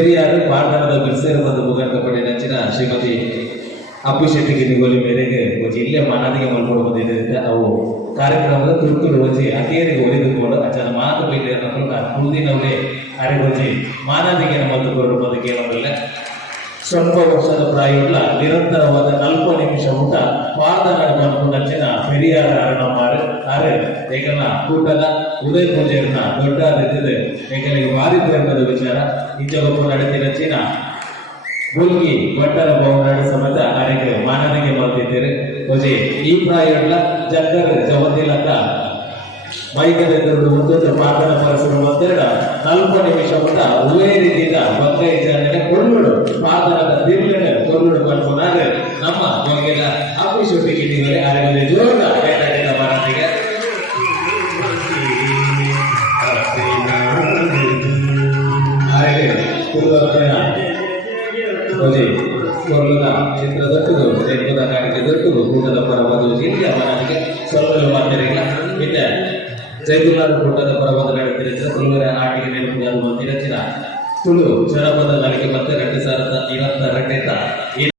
ಹಿರಿಯರು ಪಾರ್ಧಾನದ ಬಿರ್ಸೇರ ಬಂದು ಮುಗಂತ ಪಡೆ ನಂಚಿನ ಶ್ರೀಮತಿ ಅಪ್ಪು ಶೆಟ್ಟಿ ಗಿರಿಗೋಲಿ ಮೇರೆಗೆ ಇಲ್ಲೇ ಮಾನದಿಗೆ ಮಲ್ಕೊಡ್ಬೋದಿದೆ ಅವು ಕಾರ್ಯಕ್ರಮದ ತುರ್ತು ಹೋಜಿ ಅಕೇರಿಗೆ ಒಲಿದುಕೊಂಡು ಅಚ್ಚನ ಮಾತು ಬೈದೆ ಕುಳ್ದಿನವೇ ಅರೆಗೋಜಿ ಮಾನದಿಗೆ ಮಲ್ತುಕೊಂಡು ಬದುಕಿ ಏನಲ್ಲ ಸ್ವಲ್ಪ ವರ್ಷದ ಪ್ರಾಯವುಳ್ಳ ನಿರಂತರವಾದ 40 ನಿಮಿಷ ಊಟ ಪಾರ್ಧಾನ ಬಂದ್ಕೊಂಡಂಚಿನ ಪೆರಿಯಾರ ಅರಣಮಾರು ಆರೆ ಏಕನ ಕೂಟದ ಉದಯ ಪೂಜೆಯನ್ನ ದೊಡ್ಡ ರೀತಿದೆ ಏಕನಿಗೆ ಭಾರಿ ಪ್ರೇಮದ ವಿಚಾರ ಇಂಜಗೊಬ್ಬ ನಡೆತಿನ ಬುಲ್ಗಿ ಭಟ್ಟರ ಭವನಾಡು ಸಮೇತ ಆರೆಗೆ ಮಾನವಿಗೆ ಮಾಡ್ತಿದ್ದೀರಿ ಹೋಜಿ ಈ ಪ್ರಾಯವುಳ್ಳ ಜಗ್ಗರ್ ಜವದಿಲಕ್ಕ ಮೈಕದೆಂದು ಮುಂದೊಂದು ಪಾಠನ ಪರಿಸರ ಮತ್ತೆರಡ 40 ನಿಮಿಷ ಊಟ ಉವೇ ರೀತಿಯ ಭಕ್ತ ವಿಚಾರಣೆ ಕೊಳ್ಳುಡು ಪಾಠದ ದಿರ್ಲನ ಕೊಳ್ಳುಡು ಕಟ್ಕೊಂಡ್ರೆ ನಮ್ಮ ಯೋಗ್ಯದ ಅಪ್ಪು ಶೆಟ್ಟಿ ಗಿರಿಗೋಲಿ ಆರೆಗೆ ಜೋರ ಬೇಟಾಡಿದ ಮಾರಾಟಿಗೆ ಆರೆಗೆ ಕುರುವರ್ತೆಯ ಹೋಜಿ ಕೊರ್ಲದ ಚಿತ್ರ ದೊಡ್ಡದು ತೆಂಗುದ ಕಾಡಿಗೆ ದೊಡ್ಡದು ಊಟದ ಪರವಾದ ಇಲ್ಲಿ ಅವನಿಗೆ ಸ್ವಲ್ಪ ಮಾತಾಡಿಲ್ಲ പിന്നെ ಜೈದುಲ್ಲಾದ ಕೂಟದ ಪರವಾದ ನಡೆದಿರಿದ್ರೆ ತುಳುವರ ಆಟಿಗೆ ನೆನಪು ಬಂದಿರಚಿನ ತುಳು ಜನಪದ ನನಗೆ ಮತ್ತೆ 2022